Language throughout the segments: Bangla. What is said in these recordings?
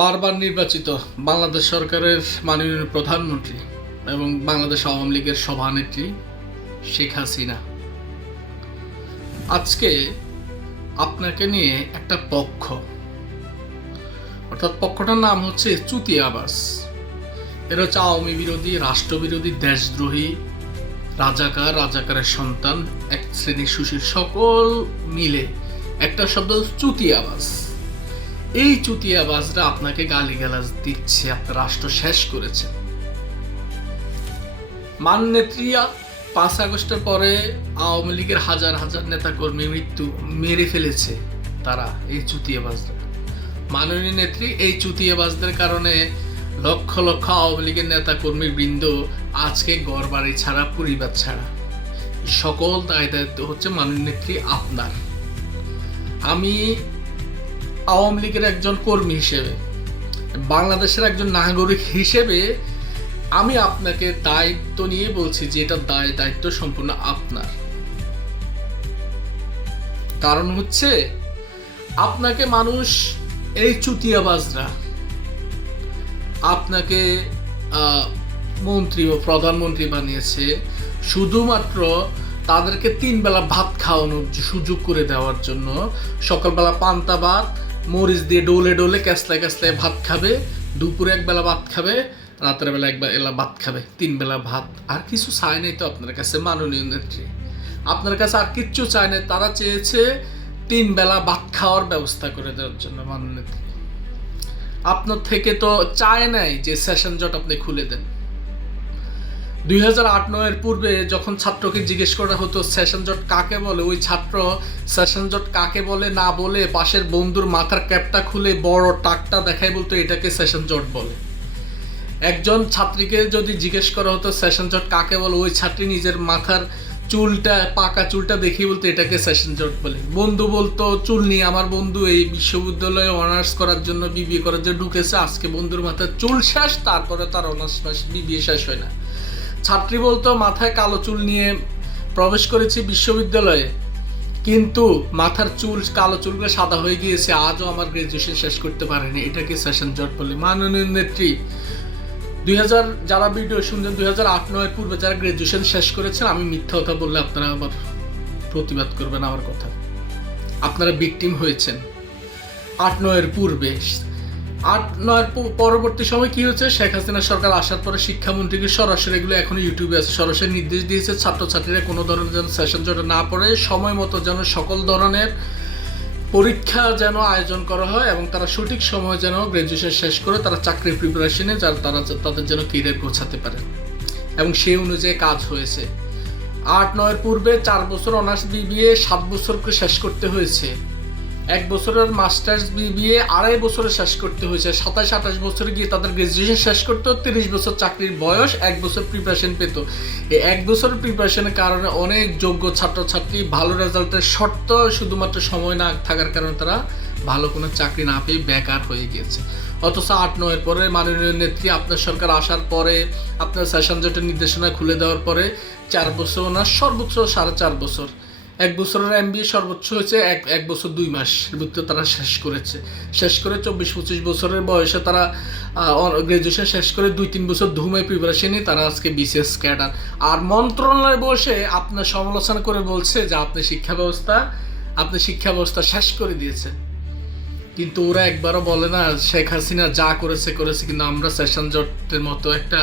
বারবার নির্বাচিত বাংলাদেশ সরকারের মাননীয় প্রধানমন্ত্রী এবং বাংলাদেশ আওয়ামী লীগের সভানেত্রী শেখ হাসিনা আজকে আপনাকে নিয়ে একটা পক্ষ, অর্থাৎ পক্ষটার নাম হচ্ছে চুতিয়াবাস। এরা হচ্ছে আওয়ামী বিরোধী, রাষ্ট্রবিরোধী, দেশদ্রোহী, রাজাকারের সন্তান, এক শ্রেণীর সুশীল সকল মিলে একটা শব্দ চুতিয়াবাস। এই চুতিয়াবাজরা আপনাকে গালিগালাজ দিচ্ছে, আপনার রাষ্ট্র শেষ করেছে। মাননেত্রী 5 আগস্টের পরে আওয়ামী লীগের হাজার হাজার নেতাকর্মী মেরে ফেলেছে তারা, এই চুতিয়াবাজরা। মাননীয় নেত্রী এই চুতিয়াবাজদের কারণে লক্ষ লক্ষ আওয়ামী লীগের নেতাকর্মীর বৃন্দ আজকে ঘর বাড়ি ছাড়া, পরিবার ছাড়া। সকল দায় দায়িত্ব হচ্ছে মাননীয় নেত্রী আপনার। আমি আওয়ামী লীগের একজন কর্মী হিসেবে, বাংলাদেশের একজন নাগরিক হিসেবে আমি আপনাকে দায়িত্ব নিয়ে বলছি যে এটা দায়িত্ব সম্পূর্ণ আপনার। কারণ হচ্ছে আপনাকে মানুষ, এই চুতিয়াবাজরা আপনাকে মন্ত্রী ও প্রধানমন্ত্রী বানিয়েছে শুধুমাত্র তাদেরকে 3 বেলা ভাত খাওয়ানোর সুযোগ করে দেওয়ার জন্য। সকালবেলা পান্তা ভাত মরিচ দিয়ে ডোলে ডোলে ক্যাসলায় ক্যাসলায় ভাত খাবে, দুপুরে 1 বেলা ভাত খাবে, রাতের বেলা 1 বেলা ভাত খাবে, 3 বেলা ভাত। আর কিছু চায় নাই তো আপনার কাছে মাননীয় নেত্রী, আপনার কাছে আর কিচ্ছু চায় নাই। তারা চেয়েছে 3 বেলা ভাত খাওয়ার ব্যবস্থা করে দেওয়ার জন্য। মাননীয় নেত্রী আপনার থেকে তো চায় নাই যে সেশন জট আপনি খুলে দেন। 2008-9 পূর্বে যখন ছাত্রকে জিজ্ঞেস করা হতো সেশন জট কাকে বলে, ওই ছাত্র সেশন জট কাকে বলে না বলে পাশের বন্ধুর মাথার ক্যাপটা খুলে বড় টাকটা দেখাই বলতো এটাকে সেশন জট বলে। একজন ছাত্রীকে যদি জিজ্ঞেস করা হতো সেশন জট কাকে বলে, ওই ছাত্রী নিজের মাথার চুলটা, পাকা চুলটা দেখিয়ে বলতো এটাকে সেশন জট বলে। বন্ধু বলতো চুল নিয়ে, আমার বন্ধু এই বিশ্ববিদ্যালয়ে অনার্স করার জন্য, বিবিএ করার জন্য ঢুকেছে, আজকে বন্ধুর মাথার চুল শেষ, তারপরে তার অনার্স বিবিএ শেষ হয় না। ছাত্রী বলতো মাথায় কালো চুল নিয়ে প্রবেশ করেছি বিশ্ববিদ্যালয়ে, কিন্তু মাথার চুল, কালো চুলগুলো সাদা হয়ে গিয়েছে, আজও আমার গ্রাজুয়েশন শেষ করতে পারেনি, এটাকে সেশন জট বলে। মাননীয় নেত্রী 2000 যারা ভিডিও শুনছেন 2008-9 পূর্বে যারা গ্রাজুয়েশন শেষ করেছেন, আমি মিথ্যা কথা বললে আপনারা আবার প্রতিবাদ করবেন আমার কথা। আপনারা ভিকটিম হয়েছেন 8-9 পূর্বে। 8-9 পরবর্তী সময় কি হচ্ছে, শেখ হাসিনা সরকার আসার পরে শিক্ষামন্ত্রীকে সরাসরি, এগুলো এখনো ইউটিউবে আছে, সরাসরি নির্দেশ দিয়েছে ছাত্রছাত্রীরা কোনো ধরনের যেন সেশন জটে না পড়ে, সময় মতো যেন সকল ধরনের পরীক্ষা যেন আয়োজন করা হয় এবং তারা সঠিক সময় যেন গ্রাজুয়েশন শেষ করে তারা চাকরির প্রিপারেশনে তাদের যেন কেরিয়ার গোছাতে পারে, এবং সেই অনুযায়ী কাজ হয়েছে। 8-9 পূর্বে 4 বছর অনার্স বিবিএ 7 বছর করে শেষ করতে হয়েছে, 1 বছরের মাস্টার্স বিবিএ 2.5 বছরে শেষ করতে হয়েছে, 27-28 বছরে গিয়ে তাদের গ্রাজুয়েশন শেষ করতে, 30 বছর চাকরির বয়স, 1 বছর প্রিপারেশন পেত। এই 1 বছরের প্রিপারেশনের কারণে অনেক যোগ্য ছাত্রছাত্রী ভালো রেজাল্টের শর্ত শুধুমাত্র সময় না থাকার কারণে তারা ভালো কোনো চাকরি না পেয়ে বেকার হয়ে গিয়েছে। অথচ 8-9 পরে মাননীয় নেত্রী আপনার সরকার আসার পরে, আপনার সেশন জটের নির্দেশনা খুলে দেওয়ার পরে 4 বছর না, সর্বোচ্চ 4.5 বছর, 1 বছরের এমবিএ সর্বোচ্চ হয়েছে 1 বছর 2 মাস ভিতরে তারা শেষ করেছে। শেষ করে 24-25 বছরের বয়সে তারা গ্রাজুয়েশন শেষ করে 2-3 বছর ধুমায় প্রিপারেশনে তারা আজকে বিসিএস ক্যাডার। আর মন্ত্রণালয়ে বসে আপনার সমালোচনা করে বলছে যে আপনি শিক্ষা ব্যবস্থা শেষ করে দিয়েছেন। কিন্তু ওরা একবারও বলে না শেখ হাসিনা যা করেছে, কিন্তু আমরা সেশন জটের মতো একটা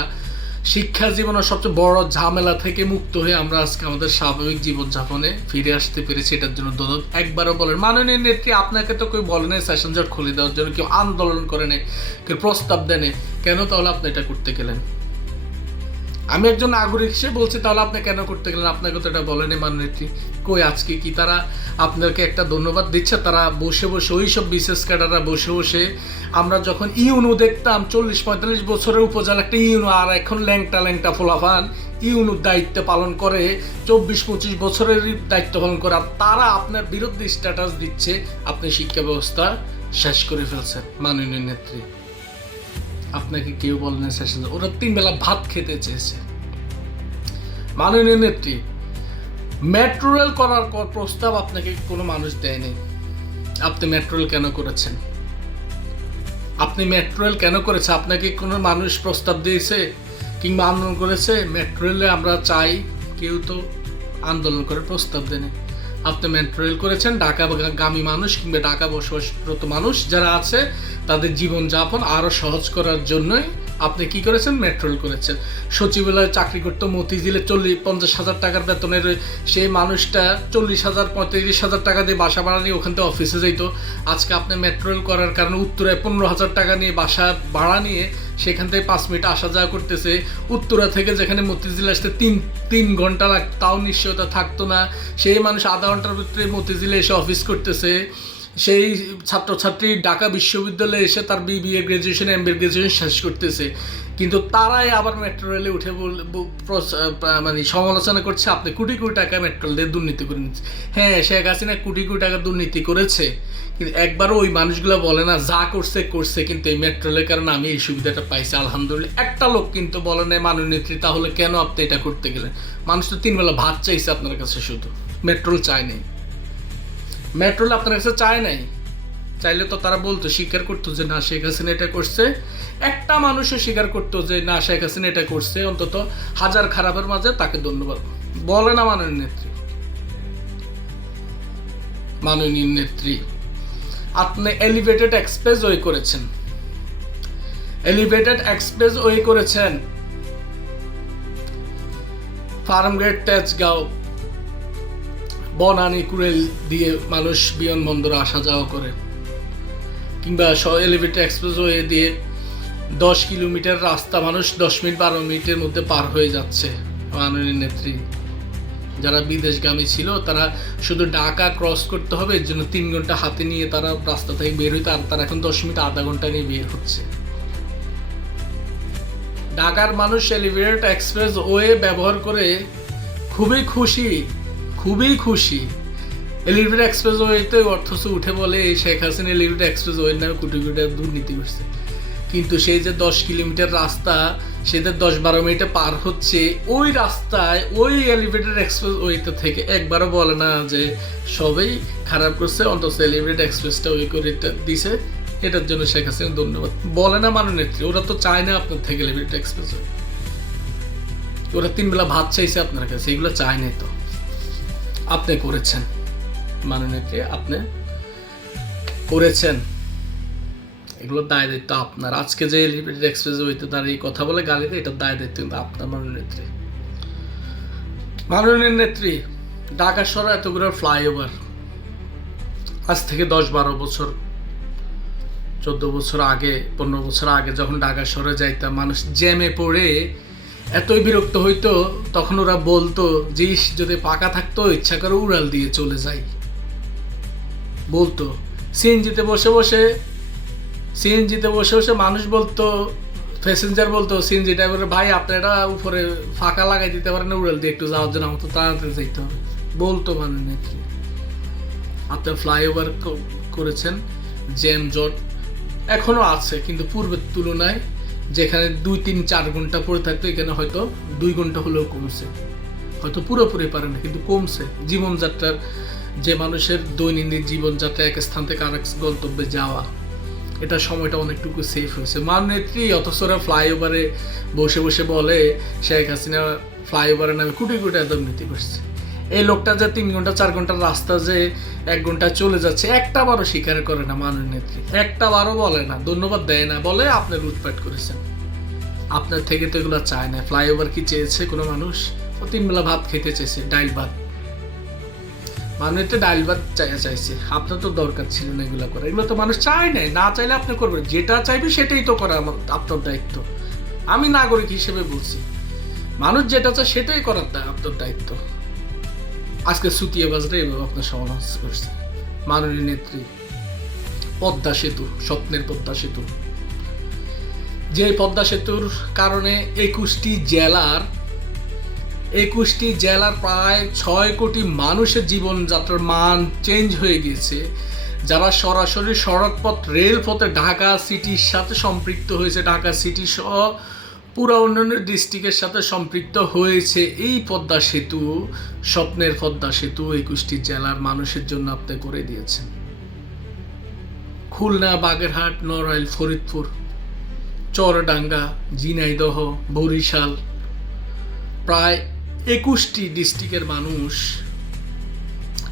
শিক্ষা জীবনের সবচেয়ে বড় ঝামেলা থেকে মুক্ত হয়ে আমরা আজকে আমাদের স্বাভাবিক জীবনযাপনে ফিরে আসতে পেরেছি। এটার জন্য ধন্যবাদ। একবারও বলেন মাননীয় নেত্রী, আপনাকে তো কেউ বলে নাই সেশন জট খুলে দেওয়ার জন্য, কেউ আন্দোলন করে নেই, কেউ প্রস্তাব দেনে, কেন তাহলে আপনি এটা করতে গেলেন? আমি একজন নাগরিক হিসেবে বলছি, তাহলে আপনি কেন করতে গেলেন? আপনাকে তো এটা বলেনি মাননীয় নেত্রী। কই আজকে কি তারা আপনাকে একটা ধন্যবাদ দিচ্ছে? তারা বসে বসে, ওই সব বিশেষ ক্যাডাররা বসে বসে, আমরা যখন ইউনো দেখতাম 40-45 বছরের উপজেলা একটা ইউনো, আর এখন ল্যাংটা ফোলাফান ইউনোর দায়িত্ব পালন করে, 24-25 বছরের দায়িত্ব পালন করে, আর তারা আপনার বিরুদ্ধে স্ট্যাটাস দিচ্ছে আপনি শিক্ষা ব্যবস্থা শেষ করে ফেলছেন। মাননীয় নেত্রী আপনাকে কেউ বলেন সেশন, ওরা 3 বেলা ভাত খেতে চেয়েছে। মাননীয় নেত্রী মেট্রো রেল করার প্রস্তাব আপনাকে কোনো মানুষ দেয়নি, আপনি মেট্রো রেল কেন করেছেন? আপনি মেট্রো রেল কেন করেছে? আপনাকে কোনো মানুষ প্রস্তাব দিয়েছে কিংবা আন্দোলন করেছে? মেট্রো রেলে আমরা চাই, কেউ তো আন্দোলন করে প্রস্তাব দেয়নি। আপনি মেট্রো রেল করেছেন ঢাকাগামী মানুষ কিংবা ঢাকা বসবাসরত মানুষ যারা আছে তাদের জীবনযাপন আরও সহজ করার জন্যই আপনি কি করেছেন? মেট্রো রেল করেছেন। সচিবালয়ে চাকরি করতো মতিঝিলে 50,000 টাকার বেতনের সেই মানুষটা 40,000 35,000 টাকা দিয়ে বাসা ভাড়া নিয়ে ওখান থেকে অফিসে যেত। আজকে আপনি মেট্রো রেল করার কারণে উত্তরায় 15,000 টাকা নিয়ে বাসা ভাড়া নিয়ে সেখান থেকে 5 মিনিট আসা যাওয়া করতেছে। উত্তরা থেকে যেখানে মতিঝিল আসতে তিন ঘন্টা তাও নিশ্চয়তা থাকতো না, সেই মানুষ আধা ঘন্টার ভিতরে মতিঝিলে এসে অফিস করতেছে। সেই ছাত্রছাত্রী ঢাকা বিশ্ববিদ্যালয়ে এসে তার BBA গ্র্যাজুয়েশন MBA গ্র্যাজুয়েশন শেষ করতেছে, কিন্তু তারাই আবার মেট্রো রেলে উঠে মানে সমালোচনা করছে আপনি কোটি কোটি টাকা মেট্রো রেল দিয়ে দুর্নীতি করে নিচ্ছে। হ্যাঁ, শেখ হাসিনা কোটি কোটি টাকা দুর্নীতি করেছে, কিন্তু একবারও ওই মানুষগুলো বলে না যা করছে, কিন্তু এই মেট্রো রেলের কারণে আমি এই সুবিধাটা পাইছি আলহামদুলিল্লাহ। একটা লোক কিন্তু বলে নাই মাননীয় নেত্রী তাহলে কেন আপনি এটা করতে গেলেন? মানুষ তো 3 বেলা ভাত চাইছে আপনার কাছে, শুধু মেট্রো রেল চায় নাই। মেট্রো রেল আপনার কাছে চায় নাই, চাইলে তো তারা বলতো, স্বীকার করতো যে না শেখ হাসিনা এটা করছে। একটা মানুষও স্বীকার করতো যে না শেখ হাসিনা এটা করছে, অন্তত হাজার খারাপের মাঝে তাকে ধন্যবাদ বলে না মাননীয় নেত্রী। আপনি এলিভেটেড এক্সপ্রেসওয়ে করেছেন, ফার্মগেট তেজগাঁও বনানী কুড়েল দিয়ে মানুষ বিমানবন্দরে আসা যাওয়া করে, কিংবা এলিভেটেড এক্সপ্রেসওয়ে দিয়ে 10 কিলোমিটার রাস্তা মানুষ 10 মিনিট 12 মিনিটের মধ্যে পার হয়ে যাচ্ছে। মাননীয় নেত্রী, যারা বিদেশগামী ছিল তারা শুধু ঢাকা ক্রস করতে হবে, এর জন্য 3 ঘন্টা হাতে নিয়ে তারা রাস্তা থেকে বের হইতো, আর তারা এখন 10 মিনিট আধা ঘন্টা নিয়ে বের হচ্ছে। ঢাকার মানুষ এলিভেটেড এক্সপ্রেসওয়ে ব্যবহার করে খুবই খুশি। এলিভেটেড এক্সপ্রেসওয়েতে অথচ উঠে বলে শেখ হাসিনা এলিভেটেড এক্সপ্রেসওয়ে নামে কোটি কোটি টাকা দুর্নীতি করছে, কিন্তু সেই যে 10 কিলোমিটার রাস্তা সেটা 10-12 মিনিটে পার হচ্ছে, ওই রাস্তায় ওই এলিভেটেড এক্সপ্রেসওয়েতে থেকে একবারও বলে না যে সবাই খারাপ করছে, অন্তত এলিভেটেড এক্সপ্রেসটা ওই করে দিছে, এটার জন্য শেখ হাসিনা ধন্যবাদ বলে না মাননীয় নেত্রী। ওরা তো চায় না আপনার থেকে এলিভেটেড এক্সপ্রেসওয়ে, ওরা 3 বেলা ভাত চাইছে আপনার কাছে, এগুলো চায় না। তো আপনি করেছেন মাননীয় নেত্রী, আপনি করেছেন, এগুলোর দায় দায়িত্ব আপনার। আজকে যে এলিভেটেড এক্সপ্রেসওয়েতে দাঁড়িয়ে কথা বলে গালি দেয়, এটার দায় দায়িত্ব কিন্তু আপনার মাননীয় নেত্রী। ঢাকা শহরে এতগুলো ফ্লাইওভার, আজ থেকে 10-12 বছর 14 বছর আগে 15 বছর আগে যখন ঢাকা শহরে যাইতাম, মানুষ জ্যামে পড়ে এতই বিরক্ত হইতো, তখন ওরা বলতো যে যদি পাকা থাকতো ইচ্ছা করে উড়াল দিয়ে চলে যাই বলতো। সিএনজিতে বসে বসে মানুষ বলতো, প্যাসেঞ্জার বলতো সিএনজি ড্রাইভার ভাই আপনারা উপরে ফাঁকা লাগাই দিতে পারেন না উড়াল দিয়ে একটু যাওয়ার জন্য, আমার তো তাড়াতাড়ি যাইতে হবে বলতো মাননীয়। আপনার ফ্লাইওভার করেছেন, জ্যাম জট এখনো আছে, কিন্তু পূর্বের তুলনায় যেখানে 2-3-4 ঘন্টা পড়ে থাকতো এখানে হয়তো 2 ঘন্টা হলেও কমছে, হয়তো পুরোপুরি পারে না কিন্তু কমছে। জীবনযাত্রার যে মানুষের দৈনন্দিন জীবনযাত্রা এক স্থান থেকে আরেক গন্তব্যে যাওয়া, এটা সময়টা অনেকটুকু সেফ হয়েছে মাননেত্রী। অথচ ওরা ফ্লাইওভারে বসে বলে শেখ হাসিনা ফ্লাইওভারের নামে কোটি কোটি দুর্নীতি করছে। এই লোকটা যে 3 ঘন্টা 4 ঘন্টার রাস্তা যে 1 ঘন্টা চলে যাচ্ছে, একটা বারও স্বীকার করে না মাননীয় নেত্রী, একটা বারও বলে না, ধন্যবাদ দেয় না, বলে আপনি লুটপাট করেছেন। আপনার থেকে তো এগুলো চায় না। ফ্লাইওভার কি চেয়েছে কোনো মানুষ? ও 3 বেলা ভাত খেতে চেয়েছে, ডাইল ভাত। মাননীয় ডাইল ভাত চাইছে, আপনার তো দরকার ছিল না এগুলো করা। এগুলো তো মানুষ চায় নাই, না চাইলে আপনি করবেন, যেটা চাইবে সেটাই তো করা আপনার দায়িত্ব। আমি নাগরিক হিসেবে বলছি, মানুষ যেটা চায় সেটাই করার আপনার দায়িত্ব। আজকে সুতিয়া বাজরা এভাবে আপনার সমালোচনা করছে মাননীয় নেত্রী। পদ্মা সেতু, স্বপ্নের পদ্মা সেতু, যে পদ্মা সেতুর কারণে 21টি জেলার প্রায় 6 কোটি মানুষের জীবনযাত্রার মান চেঞ্জ হয়ে গেছে। যারা সরাসরি সড়কপথ রেলপথে ঢাকা সিটির সাথে সম্পৃক্ত হয়েছে, ঢাকা সিটি সহ পুরো অন্যান্য ডিস্ট্রিক্টের সাথে সম্পৃক্ত হয়েছে, এই পদ্মা সেতু, স্বপ্নের পদ্মা সেতু 21টি জেলার মানুষের জন্য আপনি করে দিয়েছেন। খুলনা, বাগেরহাট, নড়াইল, ফরিদপুর, চুয়াডাঙ্গা, ঝিনাইদহ, বরিশাল, প্রায় 21টি ডিস্ট্রিক্টের মানুষ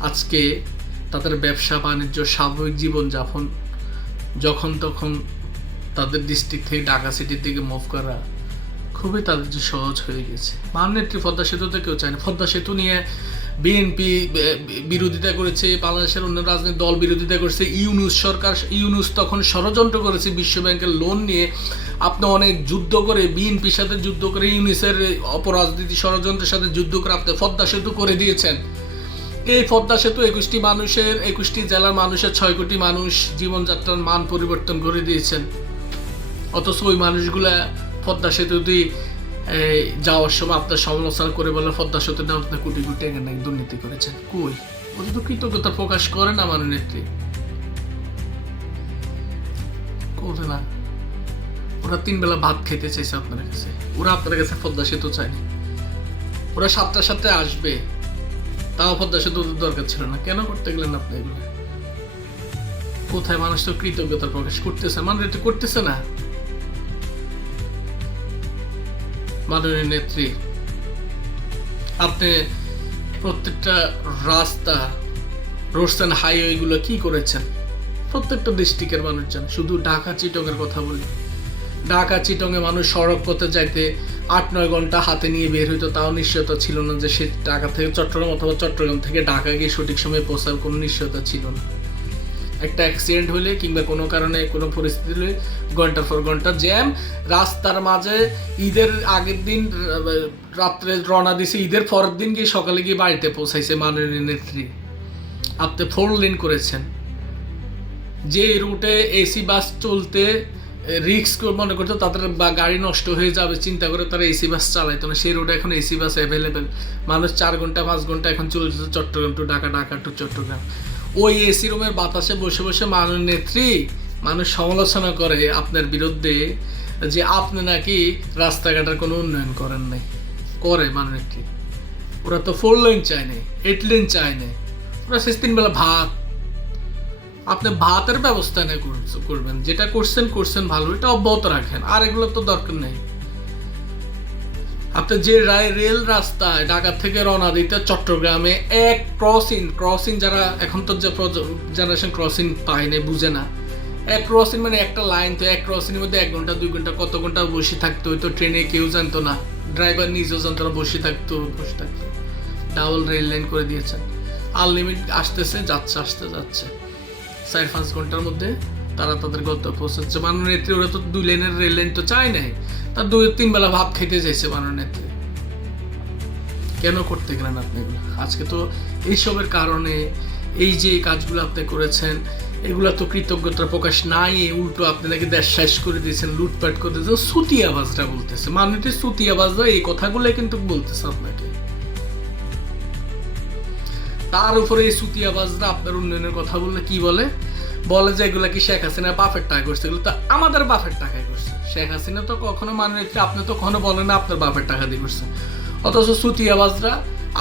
আজকে তাদের ব্যবসা বাণিজ্য, স্বাভাবিক জীবনযাপন যখন তখন তাদের ডিস্ট্রিক্ট থেকে ঢাকা সিটির দিকে মুভ করা খুবই তাদের যে সহজ হয়ে গেছে। মাননেত্রী পদ্মা সেতুতে কেউ চায় না। পদ্মা সেতু নিয়ে বিএনপি বিরোধিতা করেছে, বাংলাদেশের অন্য রাজনৈতিক দল বিরোধিতা করেছে, ইউনূস তখন ষড়যন্ত্র করেছে বিশ্বব্যাংকের লোন নিয়ে। আপনি অনেক যুদ্ধ করে, বিএনপির সাথে যুদ্ধ করে, ইউনূসের অপরাজনীতি ষড়যন্ত্রের সাথে যুদ্ধ করে আপনি পদ্মা সেতু করে দিয়েছেন। এই পদ্মা সেতু 21টি জেলার মানুষের 6 কোটি মানুষ জীবনযাত্রার মান পরিবর্তন করে দিয়েছেন। অথচ ওই মানুষগুলা পদ্মা সেতু দিয়ে যাওয়ার সময় আপনার সমালোচনা করে বলে পদ্মা সেতু না আপনার কোটি কোটি টাকা নাকি দুর্নীতি করেছেন। কই, ওটা তো কৃতজ্ঞতা প্রকাশ করে না আমার নেত্রী, করে না। ওরা 3 বেলা ভাত খেতে চাইছে আপনার কাছে, ওরা আপনার কাছে পদ্মা সেতু চায়নি। ওরা 7টার সাথে আসবে, তাও পদ্মা সেতু দরকার ছিল না। কেন করতে গেলেন আপনি এগুলো? কোথায় মানুষ তো কৃতজ্ঞতা প্রকাশ করতেছে, মানুষ এটা করতেছে না। মাননীয় নেত্রী, আপনি প্রত্যেকটা রাস্তা, রোডস অ্যান্ড হাইওয়ে গুলো কি করেছেন প্রত্যেকটা ডিস্ট্রিক্টের মানুষ জানে। শুধু ঢাকা চিটংয়ের কথা বলি, ঢাকা চিটংয়ে মানুষ সড়ক পথে যাইতে 8-9 ঘন্টা হাতে নিয়ে বের হইতো, তাও নিশ্চয়তা ছিল না যে সে ঢাকা থেকে চট্টগ্রাম অথবা চট্টগ্রাম থেকে ঢাকা গিয়ে সঠিক সময়ে পৌঁছার কোনো নিশ্চয়তা ছিল না। একটা অ্যাক্সিডেন্ট হলে কিংবা কোনো কারণে কোনো পরিস্থিতি হলে ঘন্টার পর ঘন্টা জ্যাম। রাস্তার মাঝে ঈদের আগের দিন রাত্রে রওনা দিছে, ঈদের পরের দিন গিয়ে সকালে গিয়ে বাড়িতে পৌঁছাইছে মাননীয় নেত্রী। আপনি 4 লেন করেছেন। যে রুটে এসি বাস চলতে রিস্ক মনে করতো, তাদের গাড়ি নষ্ট হয়ে যাবে চিন্তা করে তারা এসি বাস চালাইতো না, সেই রুটে এখন এসি বাস অ্যাভেলেবেল। মানুষ 4 ঘন্টা 5 ঘন্টা এখন চলে যেত চট্টগ্রাম টু ঢাকা, ঢাকা টু চট্টগ্রাম। ওই এসি রুমের বাতাসে বসে বসে মাননীয় নেত্রী মানুষ সমালোচনা করে আপনার বিরুদ্ধে যে আপনি নাকি রাস্তাঘাটের কোনো উন্নয়ন করেন নাই। করে মাননীয় নেত্রী, ওরা তো 4 লেন চায় নাই, 8 লেন চায় নাই। ওরা 3 বেলা ভাত, আপনি ভাতের ব্যবস্থা নিয়ে করবেন, যেটা করছেন ভালো, এটা অব্যাহত রাখেন। আর এগুলো তো দরকার নেই। আপনি যে রেল রাস্তায় ঢাকা থেকে রওনা দিতে চট্টগ্রামে এক ক্রসিং যারা এখন তো যে জেনারেশন ক্রসিং পায় না, বুঝে না। এক ক্রসিং মানে একটা লাইন, তো এক ক্রসিং এর মধ্যে 1 ঘন্টা 2 ঘন্টা কত ঘন্টা বসে থাকতো হইতো। ট্রেনে কেউ জানতো না, ড্রাইভার নিজেও জানতো না, বসে থাকতো। ডাবল রেল লাইন করে দিয়েছেন, আনলিমিটেড আসতেছে যাচ্ছে 4-5 ঘন্টার মধ্যে তারা তাদের গন্তব্যে পৌঁছাচ্ছে। মাননীয় নেত্রী, ওরা তো 2 লেনের রেল লাইন তো চায় নাই, তার 2-3 বেলা ভাত খেতে চাইছে মাননীয় নেত্রী। কেন করতে গেলেন আপনি এগুলো? আজকে তো এইসবের কারণে এই যে কাজগুলো আপনি করেছেন, এগুলা তো কৃতজ্ঞতার প্রকাশ নাই। উল্টো আপনি নাকি দেশ শেষ করে দিয়েছেন, লুটপাট করে দিয়েছেন। সুতিয়াবাজরা বলতেছে, মাননীয় সুতিয়াবাজরা এই কথাগুলোই কিন্তু বলতেছে আপনাকে। তার উপরে এই সুতিয়াবাজরা আপনার উন্নয়নের কথা বললে কি বলে যে এগুলা কি শেখ হাসিনা বাপের টাকা করছে, এগুলো তো আমাদের বাপের টাকায় করছে। শেখ হাসিনা তো কখনো মাননীয়, আপনি তো কখনো বলেন না আপনার বাপের টাকা দিয়ে করছে। অথচ সুতিয়াবাজরা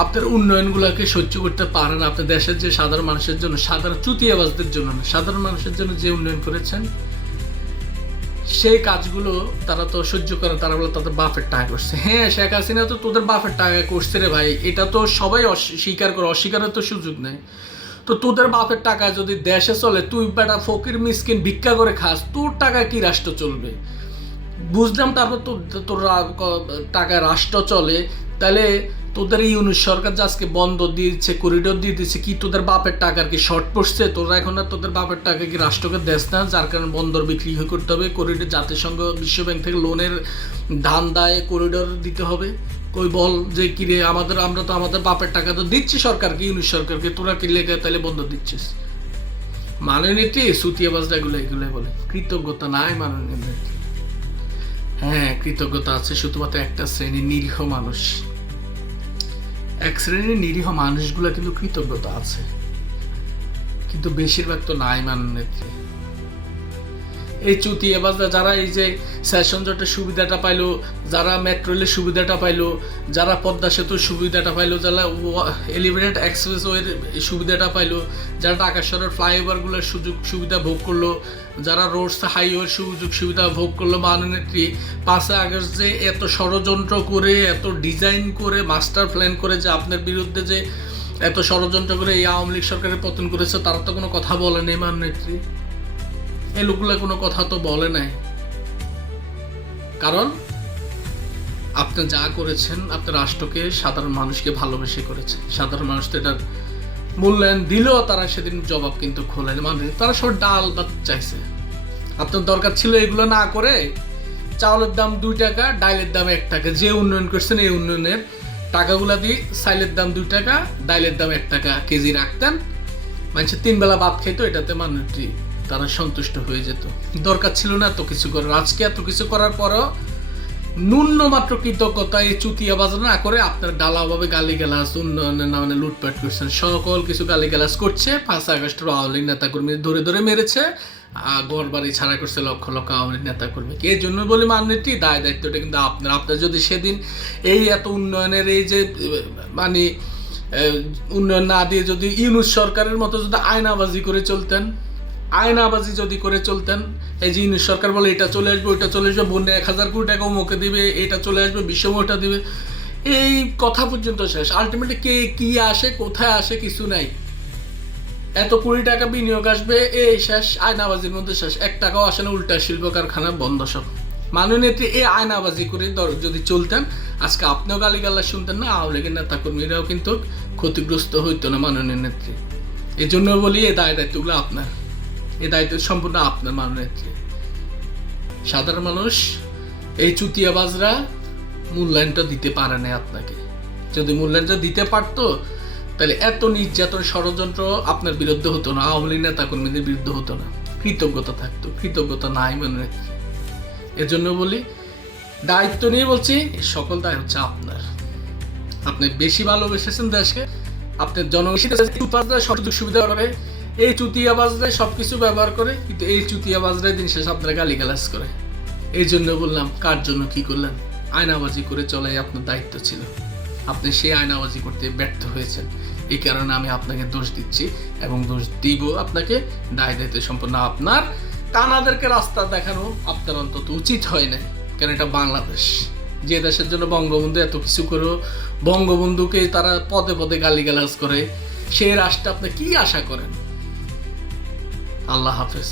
আপনার উন্নয়নগুলোকে সহ্য করতে পারে না। আপনি দেশের যে সাধারণ মানুষের জন্য, সাধারণ চুতিয়াবাজদের জন্য না, সাধারণ মানুষের জন্য যে উন্নয়ন করেছেন, সেই কাজগুলো তারা তো সহ্য করে, তারা বলে তাদের বাপের টাকা করছে। হ্যাঁ, শেখ হাসিনা তো তোদের বাপের টাকা করছে রে ভাই, এটা তো সবাই স্বীকার করে, অস্বীকারের তো সুযোগ নেই। তো তোদের বাপের টাকায় যদি দেশে চলে, তুই বেটা ফকির মিসকিন ভিক্ষা করে খাস, তোর টাকায় কি রাষ্ট্র চলবে? বুঝলাম। তারপর তোর টাকায় রাষ্ট্র চলে, তাহলে তোদের এই ইউনূস সরকার যে আজকে বন্ধ দিয়ে দিচ্ছে, করিডোর দিয়ে দিচ্ছে, কি তোদের বাপের টাকার কি শর্ট পড়ছে? তোরা এখন আর তোদের বাপের টাকা কি রাষ্ট্রকে দেশ না, যার কারণে বন্দর বিক্রি করতে হবে, করিডোর জাতিসংঘ বিশ্বব্যাংক থেকে লোনের ধান দায় করিডোর দিতে হবে। কই বল যে কি রে, আমরা তো আমাদের বাপের টাকা তো দিচ্ছি সরকারকে, ইউনূস সরকারকে, তোরা কি লেগে তাহলে বন্ধ দিচ্ছিস? মাননীয় নেত্রী, সুতিয়াবাজরা এগুলোই বলে কৃতজ্ঞতা নাই মাননীয় নেত্রী। হ্যাঁ, কৃতজ্ঞতা আছে শুধুমাত্র একটা শ্রেণীর নিরীহ মানুষ, এক শ্রেণীর নিরীহ মানুষগুলো কিন্তু কৃতজ্ঞতা আছে, কিন্তু বেশিরভাগ তো নাই মাননীয় নেত্রী। এই চুতিয়াবাজরা যারা এই যে সেশন জটের সুবিধাটা পাইলো, যারা মেট্রো রেলের সুবিধাটা পাইলো, যারা পদ্মা সেতুর সুবিধাটা পাইলো, যারা এলিভেটেড এক্সপ্রেসওয়ের সুবিধাটা পাইলো, যারা ঢাকা শহরের ফ্লাইওভারগুলোর সুযোগ সুবিধা ভোগ করলো, যারা রোডস হাইওয়ের সুযোগ সুবিধা ভোগ করলো, মাননেত্রী 5 আগস্ট যে এত ষড়যন্ত্র করে, এত ডিজাইন করে, মাস্টার প্ল্যান করে যে আপনার বিরুদ্ধে যে এত ষড়যন্ত্র করে এই আওয়ামী লীগ সরকারের পতন করেছে, তারা তো কোনো কথা বলে নেই মাননেত্রী। এই লোকগুলো কোনো কথা তো বলে নাই, কারণ আপনি যা করেছেন আপনি রাষ্ট্রকে, সাধারণ মানুষকে ভালোবেসে করেছেন। সাধারণ মানুষ তো এটার মূল্যায়ন দিলেও তারা সেদিন জবাব কিন্তু খোলেন, মানে তারা সব ডাল ভাত চাইছে। আপনার দরকার ছিল এগুলো না করে চাউলের দাম 2 টাকা, ডাইলের দাম 1 টাকা, যে উন্নয়ন করছেন এই উন্নয়নের টাকাগুলা দিয়ে চাইলের দাম 2 টাকা, ডাইলের দাম 1 টাকা কেজি রাখতেন, মানুষের 3 বেলা ভাত খেতো, এটাতে মানুষটি তারা সন্তুষ্ট হয়ে যেত। দরকার ছিল না এত কিছু করার। আজকে এত কিছু করার পরও ন্যূনমাত্র কৃতজ্ঞতা এই চুতিয়াবাজ না করে আপনার ডালাভাবে গালিগালাজ, উন্নয়নের নামে লুটপাট করছেন, সকল কিছু গালিগালাজ করছে। 5 আগস্টের আওয়ামী লীগ নেতাকর্মী ধরে ধরে মেরেছে, ঘর বাড়ি ছাড়া করছে লক্ষ লক্ষ আওয়ামী লীগ নেতাকর্মীকে। এই জন্য বলি মাননীতি দায় দায়িত্বটা কিন্তু আপনার। আপনার যদি সেদিন এই এত উন্নয়নের এই যে মানে উন্নয়ন না দিয়ে যদি ইউনূস সরকারের মতো যদি আয়নাবাজি করে চলতেন, আয়নাবাজি যদি করে চলতেন, এই যে ইউনূস সরকার বলে এটা চলে আসবে, ওইটা চলে আসবে, বন্যা 1000 কোটি টাকা মুখে দিবে, এটা চলে আসবে, বিশ্বম ওটা দিবে, এই কথা পর্যন্ত শেষ। আলটিমেটলি কে কি আসে, কোথায় আসে, কিছু নাই। এত কোটি টাকা বিনিয়োগ আসবে, এই শেষ, আয়নাবাজির মধ্যে শেষ। 1 টাকাও আসে না, উল্টা শিল্প কারখানা বন্ধ সব। মাননীয়টি এই আয়নাবাজি করে যদি চলতেন, আজকে আপনিও গালিগালাজ শুনতেন না, আওয়ামী লীগের নেতাকর্মীরাও কিন্তু ক্ষতিগ্রস্ত হইতো না মাননীয় নেত্রী। এই জন্য বলি এই দায় দায়িত্বগুলো আপনার, এই দায়িত্ব সম্পূর্ণ আপনার মাননীয় নেত্রী। সাধারণ মানুষ এই চুতিয়াবাজরা মূল্যায়নটা দিতে পারে না আপনাকে। যদি মূল্যায়নটা দিতে পারতো তাহলে এত নির্যাতন ষড়যন্ত্র আপনার বিরুদ্ধে হতো না, আওয়ামী লীগ নেতাকর্মীদের বিরুদ্ধে হতো না, কৃতজ্ঞতা থাকতো। কৃতজ্ঞতা নাই মাননীয় নেত্রী। এজন্য বলি দায়িত্ব নিয়ে বলছি, সকল দায় হচ্ছে আপনার। আপনি বেশি ভালোবেসেছেন দেশকে, আপনার জনগণের সুযোগ সুবিধা করে, এই চুতিয়াবাজরাই সবকিছু ব্যবহার করে, কিন্তু এই চুতিয়াবাজরাই দিন শেষ আপনারা গালিগালাজ করে। এই জন্য বললাম, কার জন্য কি করলেন? আয়নাবাজি করে চলাই আপনার দায়িত্ব ছিল, আপনি সেই আয়নাবাজি করতে ব্যর্থ হয়েছেন। এই কারণে আমি আপনাকে দোষ দিচ্ছি এবং দোষ দিব আপনাকে। দায় দায়িত্ব সম্পূর্ণ আপনার। কানাদেরকে রাস্তা দেখানো আপনার অন্তত উচিত হয় না, কারণ এটা বাংলাদেশ, যে দেশের জন্য বঙ্গবন্ধু এত কিছু করে, বঙ্গবন্ধুকে তারা পদে পদে গালিগালাজ করে, সেই রাষ্ট্রে আপনি কি আশা করেন? আল্লাহ হাফেজ।